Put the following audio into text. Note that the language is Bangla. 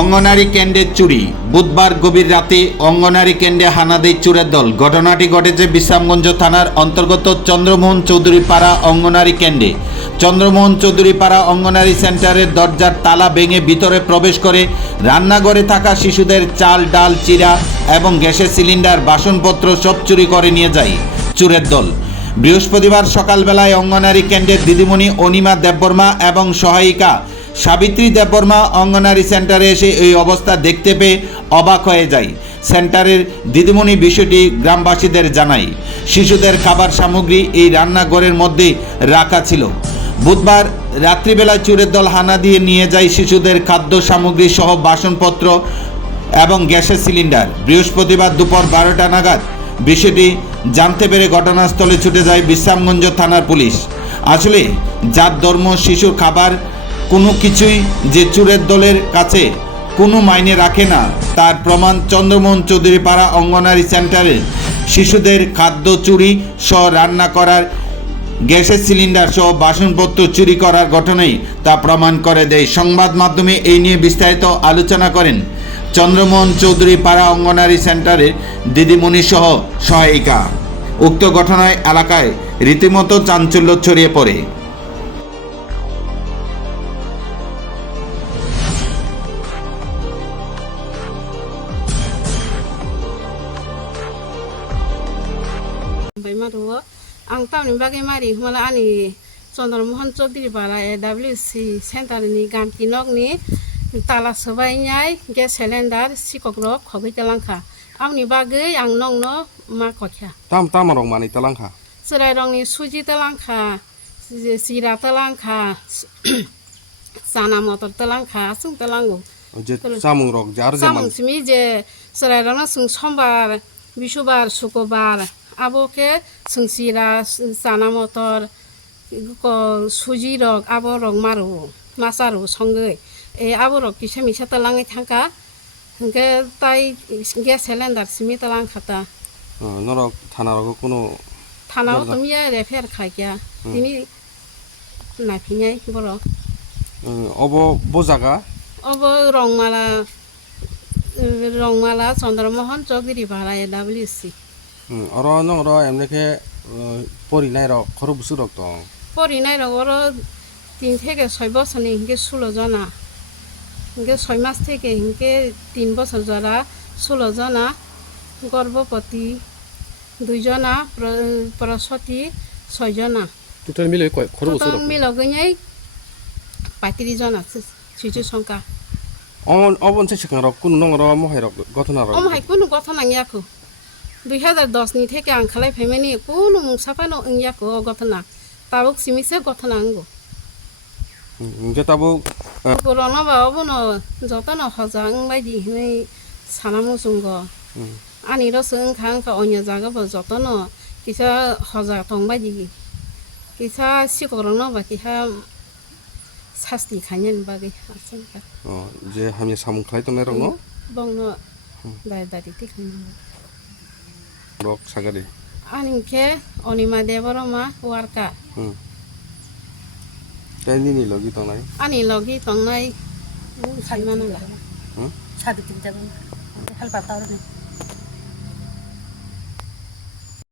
অঙ্গনারী কেন্দ্রে চুরি। বুধবার গভীর রাতে অঙ্গনারী কেন্দ্রে হানা দেয় চুরের দল। ঘটনাটি ঘটেছে বিশ্রামগঞ্জ থানার অন্তর্গত চন্দ্রমোহন চৌধুরী পাড়া অঙ্গনারী কেন্দ্রে। চন্দ্রমোহন চৌধুরী পাড়া অঙ্গনারী সেন্টারের দরজার তালা ভেঙে ভিতরে প্রবেশ করে রান্নাঘরে থাকা শিশুদের চাল, ডাল, চিরা এবং গ্যাসের সিলিন্ডার, বাসনপত্র সব চুরি করে নিয়ে যায় চুরের দল। বৃহস্পতিবার সকালবেলায় অঙ্গনারী কেন্দ্রের দিদিমণি অনিমা দেববর্মা এবং সহায়িকা সাবিত্রী দেববর্মা অঙ্গনারী সেন্টারে এসে এই অবস্থা দেখতে পেয়ে অবাক হয়ে যায়। সেন্টারের দিদিমণি বিষয়টি গ্রামবাসীদের জানায়। শিশুদের খাবার সামগ্রী এই রান্নাঘরের মধ্যে রাখা ছিল। বুধবার রাত্রিবেলায় চুরের দল হানা দিয়ে নিয়ে যায় শিশুদের খাদ্য সামগ্রী সহ বাসনপত্র এবং গ্যাসের সিলিন্ডার। বৃহস্পতিবার দুপুর বারোটা নাগাদ বিষয়টি জানতে পেরে ঘটনাস্থলে ছুটে যায় বিশ্রামগঞ্জ থানার পুলিশ। আসলে যার ধর্ম শিশুর খাবার কোনো কিছুই যে চুরের দলের কাছে কোনো মাইনে রাখে না। তার প্রমাণ চন্দ্রমোহন চৌধুরী পাড়া অঙ্গনারী সেন্টারে। শিশুদের খাদ্য চুরি সহ রান্না করার গ্যাসের সিলিন্ডার সহ বাসনপত্র চুরি করার ঘটনাই তা প্রমাণ করে দেয়। সংবাদ মাধ্যমে এই নিয়ে বিস্তারিত আলোচনা করেন চন্দ্রমোহন চৌধুরী পাড়া অঙ্গনারী সেন্টারের দিদিমণি সহ সহায়িকা। উক্ত ঘটনায় এলাকায় রীতিমতো চাঞ্চল্য ছড়িয়ে পড়ে। ओमफ्राय मारुओ आं टाउननि बागै मारि होमला आंनि चन्द्रमोहन चौधुरी पारा ए डाब्लिउ सि सेन्टारनि गामति नगनि ताला सोबायनाय गेस सिलिन्डार सिकग्रक खबै तेलांखा आंनि बागै आं नंनो मा कख्या tam tama rong mani talangkha सोराय रंनि सुजि तेलांखा जिरा तेलांखा चाना मटर तेलांखा जों तेलांगौ je samung rok jar je man सामोंसिमि जे सोरायरनो जों समबार बिसुबार शुक्रबार आबोके আবকে সুনসিরা চানা মটর সুজি রক আব রক মারু মাছারু সঙ্গে এই আব রক কিসে মিশা তালাঙে থাকা গে তাই গ্যাস সিলিন্ডার সিমি তালাং খাতা। নরক থানার কোনো থানাও তুমি রেফের খাই গিয়া তিনি নাফিনাই বড় অব বজাগা? অব রংমালা রংমালা চন্দ্রমোহন চৌধুরী ভাড়ায় ডাব্লিউসি। অর নং র এমনিকে পরি নাই র খরু বুসু রক্ত পরি নাই র ওর তিন থেকে ছয় বছর হিংকে ষোলো জনা। হিংকে ছয় মাস থেকে হিংকে তিন বছর যারা ষোলো জনা গর্ভবতী দুইজনা সরস্বতী ছয়জনা টোটাল মিলে টোটাল মিলগিয়ে পঁয়ত্রিশ জন আছে শিশু সংখ্যা। অবন অবন সে রক কোন নং র মহাই রক গঠন রক কোনো কোন গঠন আঙিয়াকো দুই হাজার দশনি থেকে आं खालायफायमानि कुनु मुंसाफानो ओंयाखौ गथना ताबुक सिमिसे गथना आंगो जेताबो गरना बाबनो जतन हजां बायदि हिनै सानामु जुंग आनिर सोंखा आंखा अन्य जागाबो जतन किसा हजा थंबायदि किसा सिखरनो बा किसा শাস্তি খাইন বাগে যে আমি সামুখ খাই তোমার রঙ বংন দায় দাঁড়িয়ে খাইন দায় দাদি তিখাইনো অনিমা দেবরমা ওয়ারকা হুম। তাই ওয়ার্কা লগি তো logi tonai আনি লগি টংনাই খাইমানো সাবিত্রী দেব হেল্পার তাও নেই